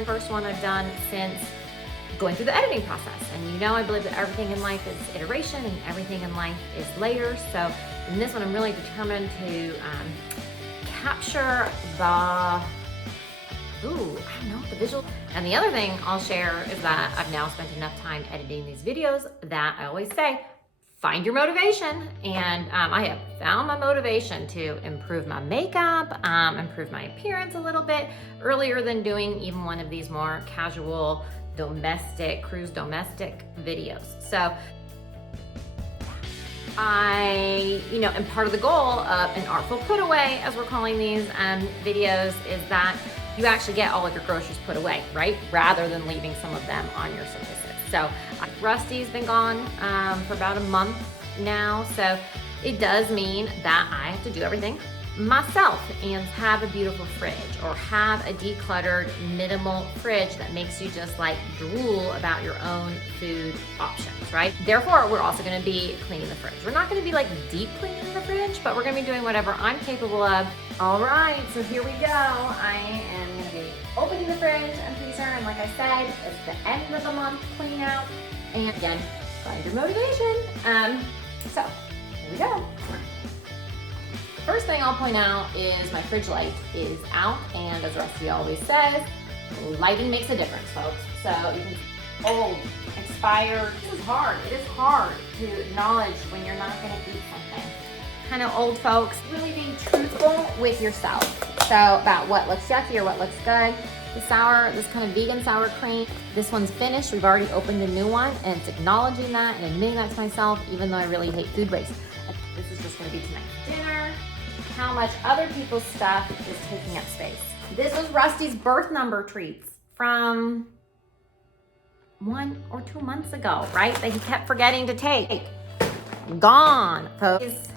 one, first one I've done since going through the editing process. And you know, I believe that everything in life is iteration and everything in life is layers. So in this one, I'm really determined to capture the the visual. And the other thing I'll share is that I've now spent enough time editing these videos that I always say, find your motivation. And I have found my motivation to improve my makeup, improve my appearance a little bit earlier than doing even one of these more casual cruise domestic videos. So and part of the goal of an Artful Putaway, as we're calling these videos, is that you actually get all of your groceries put away, right? Rather than leaving some of them on your surfaces. So Rusty's been gone for about a month now. So it does mean that I have to do everything myself and have a beautiful fridge, or have a decluttered minimal fridge that makes you just like drool about your own food options, right? Therefore, we're also gonna be cleaning the fridge. We're not gonna be like deep cleaning the fridge, but we're gonna be doing whatever I'm capable of. All right, so here we go. I am gonna be opening the fridge and freezer, and like I said, it's the end of the month clean out. And again, find your motivation. So here we go. First thing I'll point out is my fridge light is out, and as Rusty always says, lighting makes a difference, folks. So you can old, expired. This is hard. It is hard to acknowledge when you're not going to eat something. Kind of old folks, really being truthful with yourself. So about what looks yucky or what looks good. This kind of vegan sour cream, this one's finished. We've already opened a new one, and it's acknowledging that and admitting that to myself, even though I really hate food waste. This is just going to be tonight's dinner. How much other people's stuff is taking up space. This was Rusty's birth number treats from 1 or 2 months ago, right? That he kept forgetting to take. Gone, folks.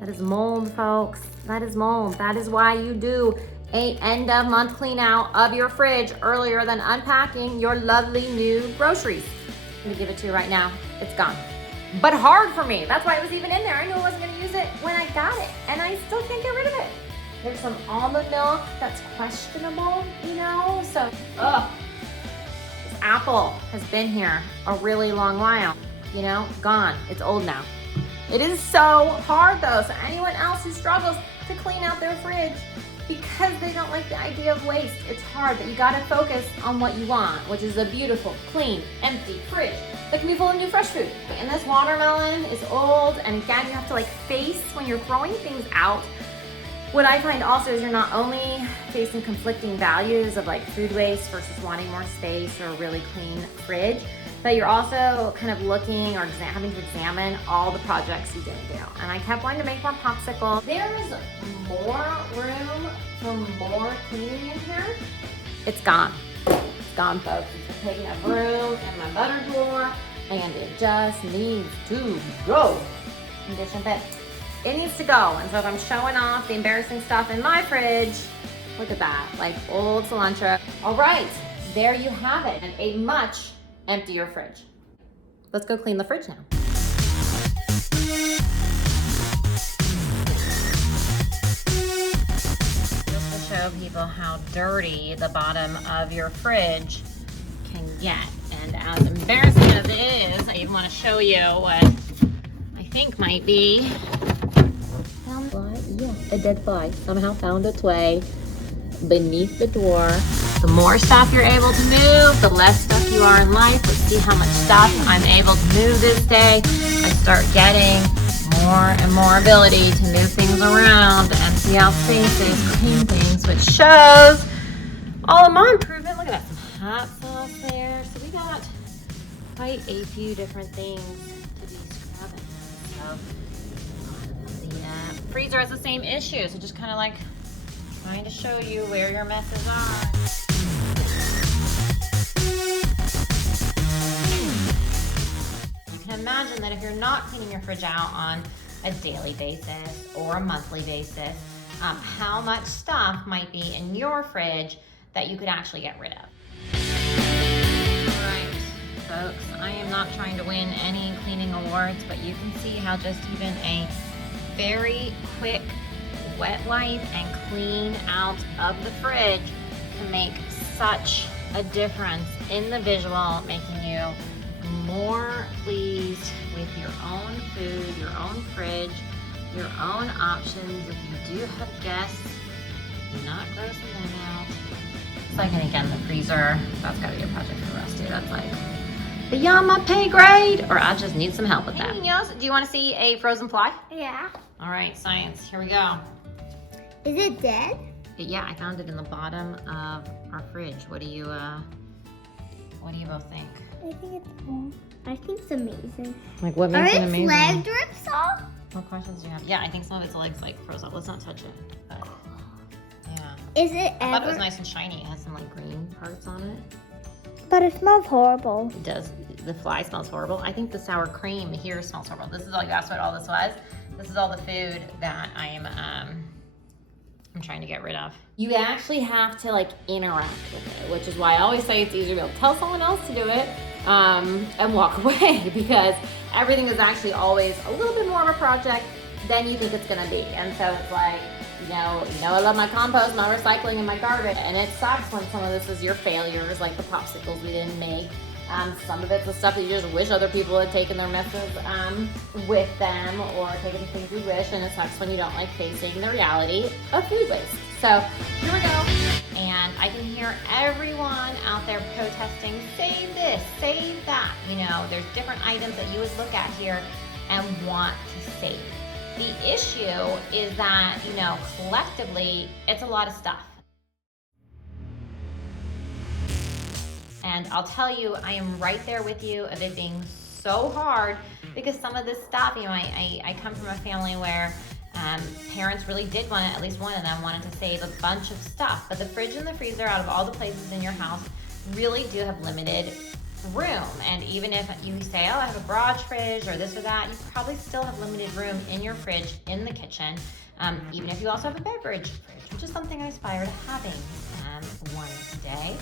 That is mold, folks. That is mold. That is why you do a end of month clean out of your fridge earlier than unpacking your lovely new groceries. I'm gonna give it to you right now. It's gone. But hard for me. That's why it was even in there. I knew I wasn't gonna use it when I got it, and I still can't get rid of it. There's some almond milk that's questionable, so, this apple has been here a really long while, gone. It's old now. It is so hard though, so anyone else who struggles to clean out their fridge because they don't like the idea of waste, it's hard, but you gotta focus on what you want, which is a beautiful, clean, empty fridge that can be full of new fresh food. And this watermelon is old, and again, you have to face when you're throwing things out. What I find also is you're not only facing conflicting values of food waste versus wanting more space or a really clean fridge, but you're also kind of looking or having to examine all the projects you didn't do. And I kept wanting to make more popsicles. There's more room for more cleaning in here. It's gone. It's gone, folks. It's taking up room in my butter drawer, and it just needs to go. Condition, but it needs to go. And so if I'm showing off the embarrassing stuff in my fridge, look at that, old cilantro. All right, there you have it, and a much emptier fridge. Let's go clean the fridge now. Just to show people how dirty the bottom of your fridge can get. And as embarrassing as it is, I even want to show you what I think might be a dead fly. Somehow found its way beneath the door. The more stuff you're able to move, the less stuff you are in life. Let's see how much stuff I'm able to move this day. I start getting more and more ability to move things around, empty out spaces, clean things, which shows all of my improvement. Look at that, some hot sauce there. So we got quite a few different things to be scrubbing. So the freezer has the same issue. So just kind of trying to show you where your messes are. You can imagine that if you're not cleaning your fridge out on a daily basis or a monthly basis, how much stuff might be in your fridge that you could actually get rid of. All right, folks, I am not trying to win any cleaning awards, but you can see how just even a very quick wet wipe and clean out of the fridge can make such a difference in the visual, making you more pleased with your own food, your own fridge, your own options. If you do have guests, you're not grossing them out. Second, again, the freezer, that's gotta be a project for Rusty. That's like beyond my pay grade, or I just need some help with that. Hey, Ninos, do you wanna see a frozen fly? Yeah. All right, science, here we go. Is it dead? Yeah, I found it in the bottom of our fridge. What do you both think? I think it's cool. I think it's amazing. Like, what makes it amazing? Are its leg drips off? What questions do you have? Yeah, I think some of its legs like froze up. Let's not touch it. But, yeah. Is it I thought it was ever? nice and shiny. It has some like green parts on it. But it smells horrible. It does. The fly smells horrible. I think the sour cream here smells horrible. This is all, you asked what all this was. This is all the food that I'm trying to get rid of. You actually have to like interact with it, which is why I always say it's easier to be able to tell someone else to do it and walk away, because everything is actually always a little bit more of a project than you think it's gonna be. And so it's like, you know, I love my compost, my recycling, and my garbage. And it sucks when some of this is your failures, like the popsicles we didn't make. Some of it's the stuff that you just wish other people had taken their messes with them, or taken the things you wish, and it sucks when you don't like facing the reality of food waste. So here we go. And I can hear everyone out there protesting, save this, save that. You know, there's different items that you would look at here and want to save. The issue is that, you know, collectively, it's a lot of stuff. And I'll tell you, I am right there with you of it being so hard, because some of this stuff, you know, I come from a family where parents really did want to, at least one of them wanted to save a bunch of stuff. But the fridge and the freezer, out of all the places in your house, really do have limited room. And even if you say, oh, I have a garage fridge or this or that, you probably still have limited room in your fridge, in the kitchen, even if you also have a beverage fridge, which is something I aspire to having one day.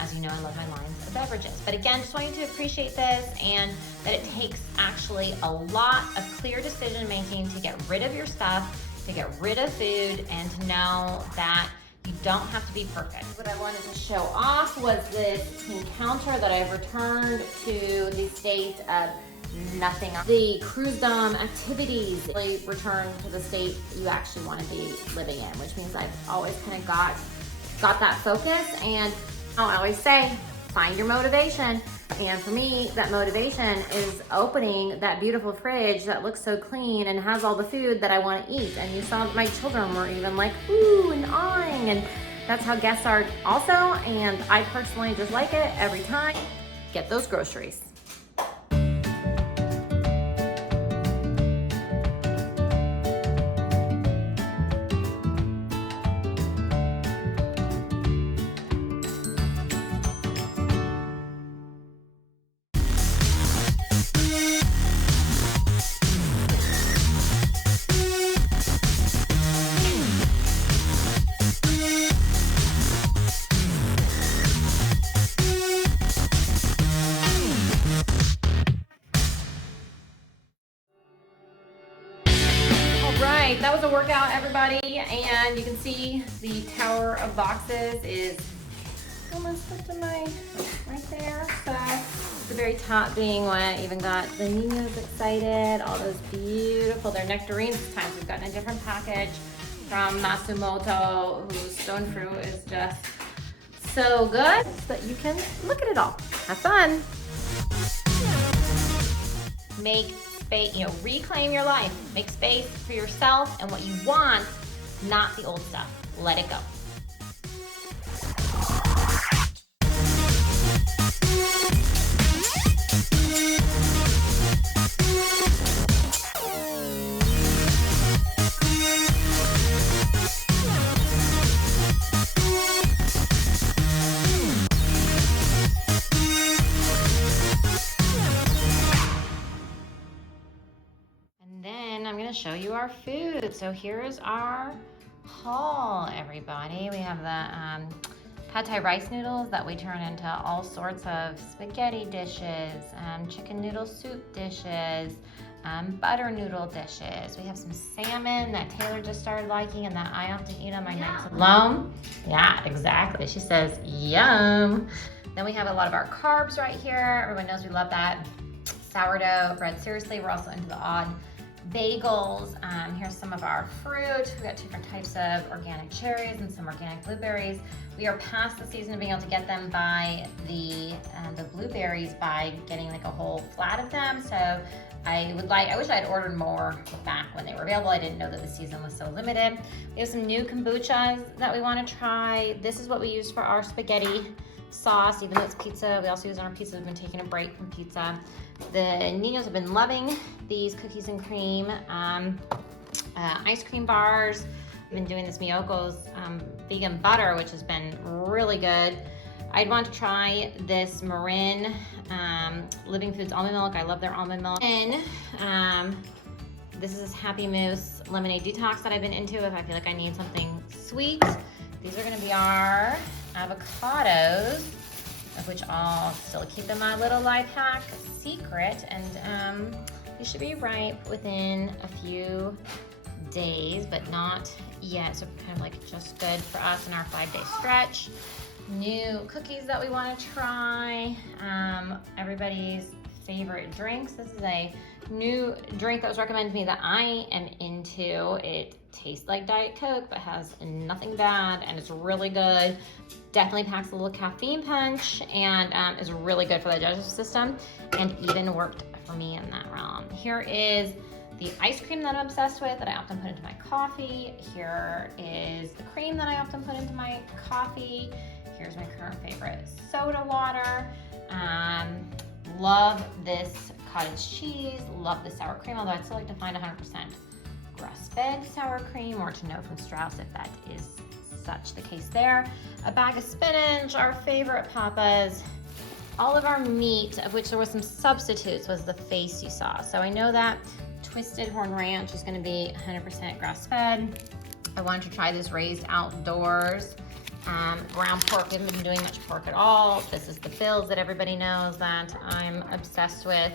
As you know, I love my lines of beverages. But again, just want you to appreciate this, and that it takes actually a lot of clear decision making to get rid of your stuff, to get rid of food, and to know that you don't have to be perfect. What I wanted to show off was this king counter that I've returned to the state of nothing. The cruise-dom activities really return to the state you actually want to be living in, which means I've always kind of got that focus. And I always say, find your motivation. And for me, that motivation is opening that beautiful fridge that looks so clean and has all the food that I want to eat. And you saw that my children were even like, ooh, and awing. And that's how guests are also. And I personally just like it every time. Get those groceries. That was a workout, everybody, and you can see the tower of boxes is almost up to right there. So the very top being what even got the Ninos excited. All those beautiful, they're nectarines this time. So we've gotten a different package from Masumoto, whose stone fruit is just so good that you can look at it all. Have fun. Make space, you know, reclaim your life. Make space for yourself and what you want, not the old stuff. Let it go. Show you our food. So here's our haul, everybody. We have the pad thai rice noodles that we turn into all sorts of spaghetti dishes, chicken noodle soup dishes, butter noodle dishes. We have some salmon that Taylor just started liking and that I often eat on my nights alone. Yeah, exactly. She says, yum. Then we have a lot of our carbs right here. Everyone knows we love that. Sourdough bread, seriously. We're also into the odd bagels. Here's some of our fruit. We've got different types of organic cherries and some organic blueberries. We are past the season of being able to get them by the blueberries by getting like a whole flat of them. So I wish I had ordered more back when they were available. I didn't know that the season was so limited. We have some new kombuchas that we want to try. This is what we use for our spaghetti sauce, even though it's pizza. We also use it on our pizza. We've been taking a break from pizza. The Ninos have been loving these cookies and cream ice cream bars. I've been doing this Miyoko's vegan butter, which has been really good. I'd want to try this Marin Living Foods almond milk. I love their almond milk. And this is this Happy Moose lemonade detox that I've been into if I feel like I need something sweet. These are gonna be our avocados, of which I'll still keep in my little life hack secret. And these should be ripe within a few days, but not yet. So kind of like just good for us in our 5-day stretch. New cookies that we want to try. Everybody's favorite drinks. This is a new drink that was recommended to me that I am into. It tastes like Diet Coke, but has nothing bad, and it's really good. Definitely packs a little caffeine punch, and is really good for the digestive system, and even worked for me in that realm. Here is the ice cream that I'm obsessed with that I often put into my coffee. Here is the cream that I often put into my coffee. Here's my current favorite soda water. Love this cottage cheese. Love the sour cream, although I'd still like to find 100% grass-fed sour cream, or to know from Strauss if that is such the case there. A bag of spinach, our favorite Papa's. All of our meat, of which there was some substitutes, was the face you saw. So I know that Twisted Horn Ranch is gonna be 100% grass-fed. I wanted to try this Raised Outdoors ground pork. We haven't been doing much pork at all. This is the Bills that everybody knows that I'm obsessed with.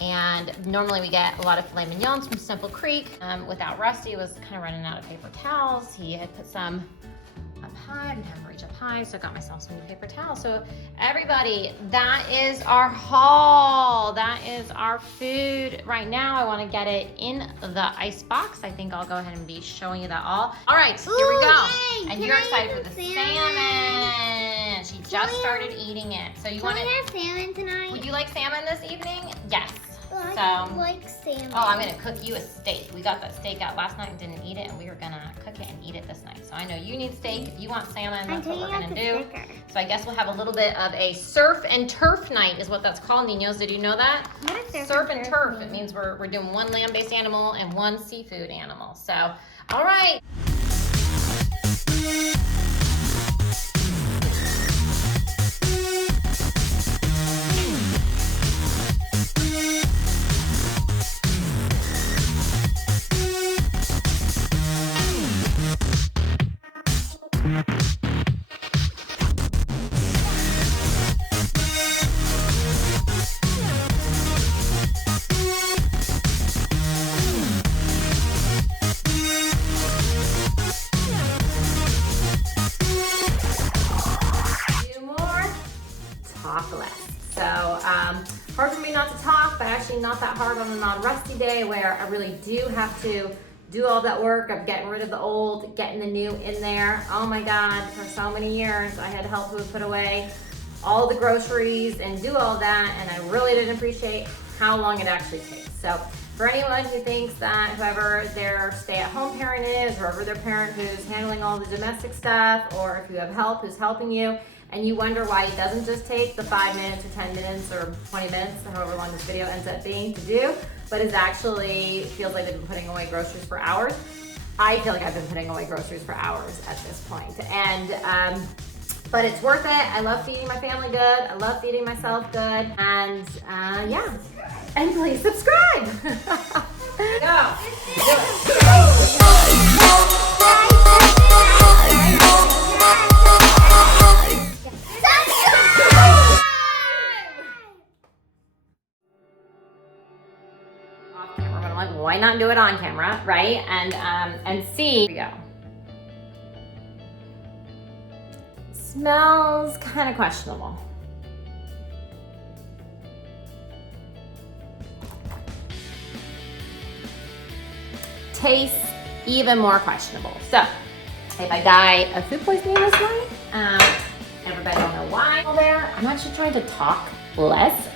And normally we get a lot of filet mignons from Simple Creek. Without Rusty, was kind of running out of paper towels. He had put some up high, I didn't have them reach up high, so I got myself some new paper towels. So everybody, that is our haul. That is our food. Right now, I want to get it in the ice box. I think I'll go ahead and be showing you that all. All right, here we go. Yay. And you're excited for the salmon. She just started eating it. So you want to have salmon tonight? Would you like salmon this evening? Yes. I like salmon. Oh, I'm gonna cook you a steak. We got that steak out last night and didn't eat it, and we were gonna cook it and eat it this night. So I know you need steak. If you want salmon, that's what we're gonna do. So I guess we'll have a little bit of a surf and turf night is what that's called, Ninos. Did you know that? What is surf and turf? It means we're doing one land-based animal and one seafood animal. So, all right. Hard for me not to talk, but actually not that hard on a non-rusty day where I really do have to do all that work of getting rid of the old, getting the new in there. Oh my God, for so many years I had to help put away all the groceries and do all that, and I really didn't appreciate how long it actually takes. So for anyone who thinks that whoever their stay-at-home parent is, or whoever their parent who's handling all the domestic stuff, or if you have help who's helping you, and you wonder why it doesn't just take the 5 minutes or 10 minutes or 20 minutes, or however long this video ends up being to do, but it actually feels like they've been putting away groceries for hours. I feel like I've been putting away groceries for hours at this point. And, but it's worth it. I love feeding my family good. I love feeding myself good. And yeah, and please subscribe. Go. Do it. Off why not do it on camera, right? And see. Here we go. Smells kind of questionable. Tastes even more questionable. So, if I die of food poisoning this night, everybody will know why. There, I'm actually trying to talk less,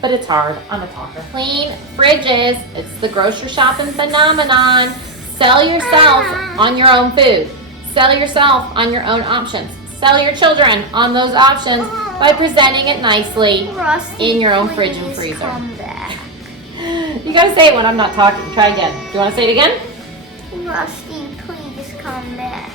but it's hard. I'm a talker. Clean fridges. It's the grocery shopping phenomenon. Sell yourself on your own food. Sell yourself on your own options. Sell your children on those options by presenting it nicely in your own fridge and freezer. Come back. You gotta say it when I'm not talking. Try again. Do you wanna say it again? Rusty, please come back.